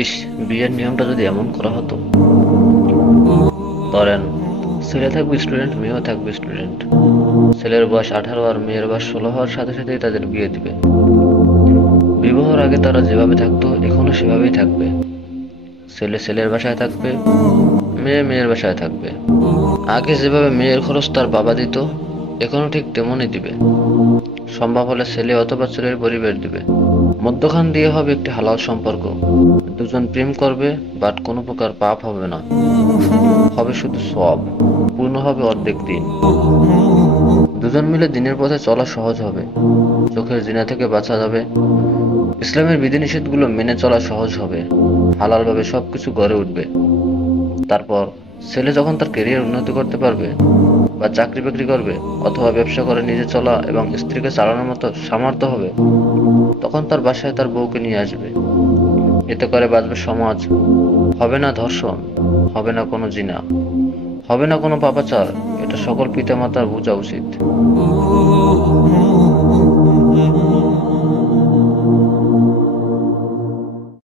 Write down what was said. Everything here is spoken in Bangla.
ইস, বিয়ের নিয়মটা যদি এমন করা হতো। ধরেন, ছেলে থাকবে স্টুডেন্ট, মেয়েও থাকবে স্টুডেন্ট। ছেলের বয়স 18 আর মেয়ের বয়স 16 হওয়ার সাথে সাথেই তাদের বিয়ে দিবে। বিবাহের আগে তারা যেভাবে থাকতো এখনো সেভাবেই থাকবে। ছেলে ছেলের বাসায় থাকবে, মেয়ে মেয়ের বাসায় থাকবে। আগে যেভাবে মেয়ের খরচ তার বাবা দিত, এখনো ঠিক তেমনই দিবে। সম্ভব হলে ছেলে অথবা ছেলের পরিবার দিবে। মধ্যখান দিয়ে হবে একটি হালাল সম্পর্ক। দুজন প্রেম করবে, বাট কোনো প্রকার পাপ হবে না, হবে শুধু সওয়াব। পূর্ণ হবে অর্ধেক দিন। দুজন মিলে দিনের পথে চলা সহজ হবে। চোখের জিনা থেকে বাঁচা যাবে। ইসলামের বিধিনিষেধগুলো মেনে চলা সহজ হবে। হালালভাবে সবকিছু গড়ে উঠবে। তারপর ছেলে যখন তার ক্যারিয়ার উন্নতি করতে পারবে, বা চাকরি বাকরি করবে, অথবা ব্যবসা করে নিজে চলা এবং স্ত্রীকে চালানোর মতো সামর্থ্য হবে, তখন তার বাসায় তার বউকে নিয়ে আসবে। এতে করে বাঁচবে সমাজ। হবে না ধর্ষণ, হবে না কোনো জিনা, হবে না কোনো পাপাচার। এটা সকল পিতামাতার বোঝা উচিত।